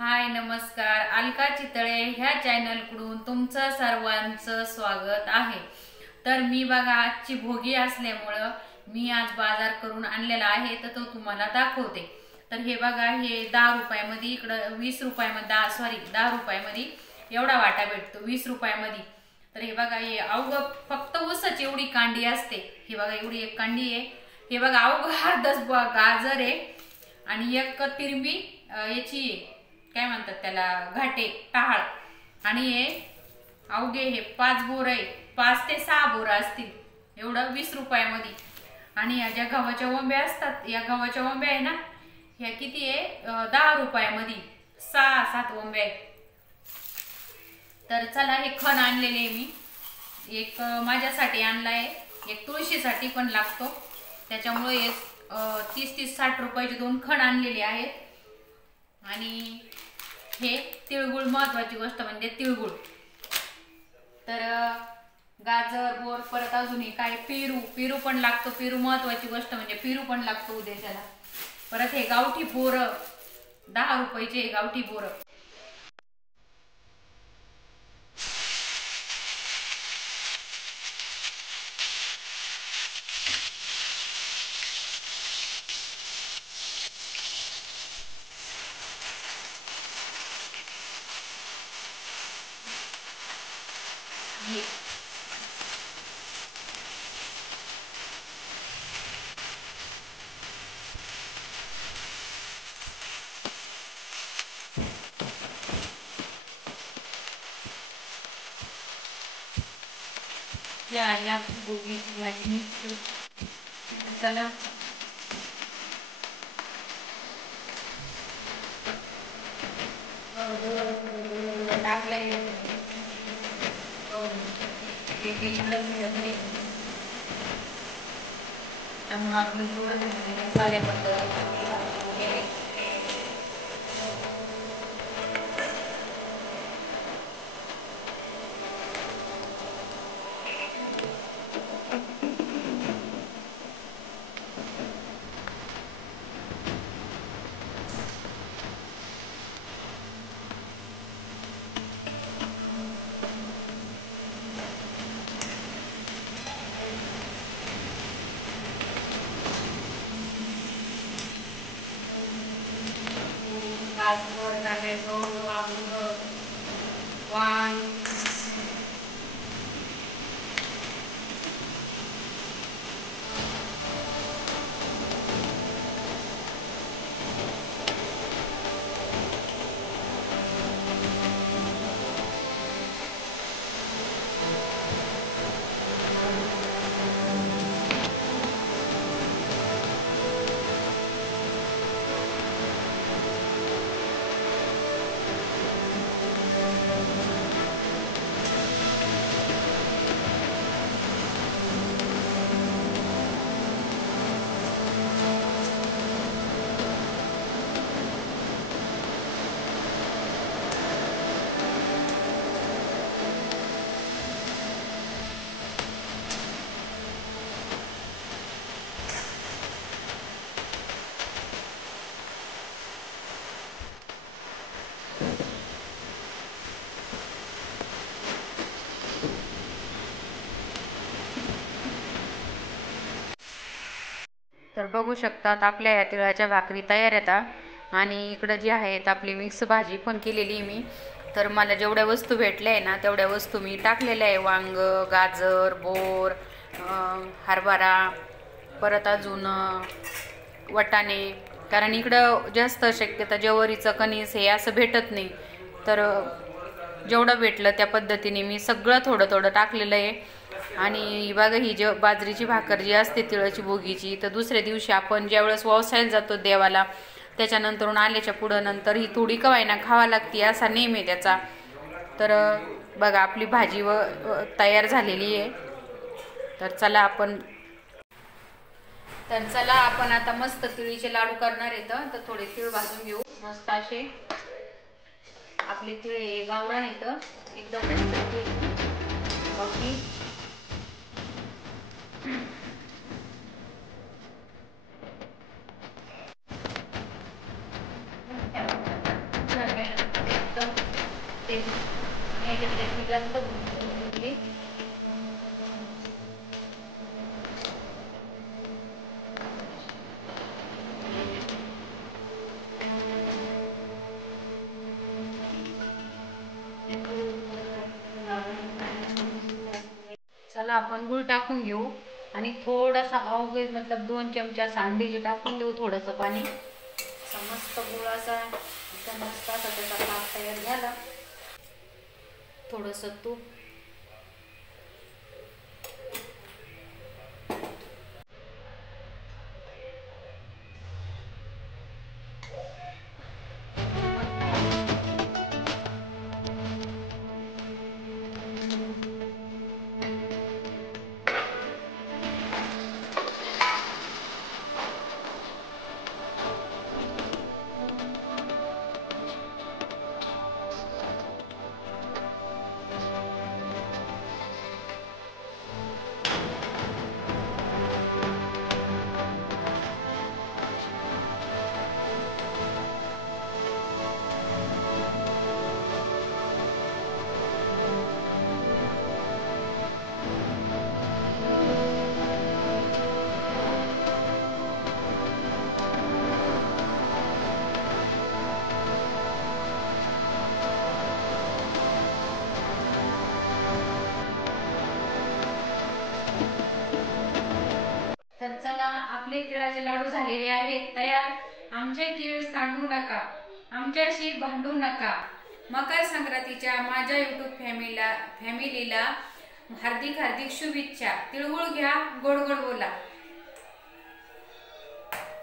हाय नमस्कार, अलका चितळे ह्या चॅनलकडून तुमचं सर्वांचं स्वागत आहे। तर मी बघा आजची भोगी असल्यामुळं मी आज बाजार करून आणलेला आहे तर तो तुम्हाला दाखवते। तर हे बघा हे 10 रुपयामध्ये इकडं 20 रुपयामध्ये 10 रुपयामध्ये एवढा वाटा भेटतो 20 रुपयामध्ये। तर हे बघा हे अवघं फक्त ऊसाची एवढी कांडी असते। हे बघा एवढी एक कांडी आहे। हे बघा अवघं अर्धच गाजर आहे आणि एक तिरंबी याची काय म्हणतात त्याला घाटे टाळ आणि हे अवघे हे 5 बोर आहे, 5 ते 6 बोर असतील एवढं 20 रुपयामध्ये। आणि या ज्या गव्हाच्या वंब्या असतात या गव्हाच्या वंब्या आहे ना ह्या किती आहे 10 रुपयामध्ये 6-7 वंब्या आहे। तर चला हे खण आणलेले मी एक माझ्यासाठी आणलाय, एक तुळशीसाठी पण लागतो त्याच्यामुळे हे 30-60 रुपयाचे 2 खण आणलेले आहेत। आणि हे तिळगुळ महत्वाची गोष्ट म्हणजे तिळगुळ। तर गाजर बोर परत अजून हे काय पेरू पण लागतो। पेरू महत्वाची गोष्ट म्हणजे पेरू पण लागतो उद्याच्याला। परत हे गावठी बोर 10 रुपयाचे गावठी बोर। या भोगीची भाजी चला टाकलंय गाजर टोमॅटो वांग तर बघू शकतात आपल्या या तिळाच्या भाकरी तयार आहेत। आणि इकडं जी आहेत आपली मिक्स भाजी पण केलेली मी। तर मला जेवढ्या वस्तू भेटल्या आहे ना तेवढ्या वस्तू मी टाकलेल्या आहे। वांग गाजर बोर हरभरा परत अजून वटाणे, कारण इकडं जास्त शक्यता ज्वारीचं कणीस हे असं भेटत नाही। तर जेवढं भेटलं त्या पद्धतीने मी सगळं थोडं थोडं टाकलेलं आहे। आणि बघा ही जे बाजरीची भाकर जी असते तिळाची भोगीची तर दुसऱ्या दिवशी आपण ज्यावेळेस व्यवसायाला जातो देवाला त्याच्यानंतरून आल्याच्या पुढं नंतर ही थोडी कवायना खावा लागते असा नेम आहे त्याचा। तर बघा आपली भाजी तयार झालेली आहे। तर चला आपण मस्त तिळीचे लाडू करणार आहेत। तर थोडे तिळ भाजून घेऊ मस्त असे। आपले तिळ गावरान आहेत एकदम बाकी ते मी जास्त घेतली. चला आपण गुळ टाकून घेऊ आणि थोडासा अवघे मतलब 2 चमचा सांडीचे टाकून देऊ थोडंसं पाणी. मस्त गुळाचा मस्त असा त्याचा पाक तयार झाला. थोडंसं तूप, तर चला आपले तिळाचे लाडू झालेले आहेत तयार. आमचे तीळ सांडू नका, आमच्याशी भांडू नका. मकर संक्रांतीच्या माझ्या YouTube फॅमिलीला हार्दिक हार्दिक शुभेच्छा. तिळगुळ घ्या, गोड गोड बोला.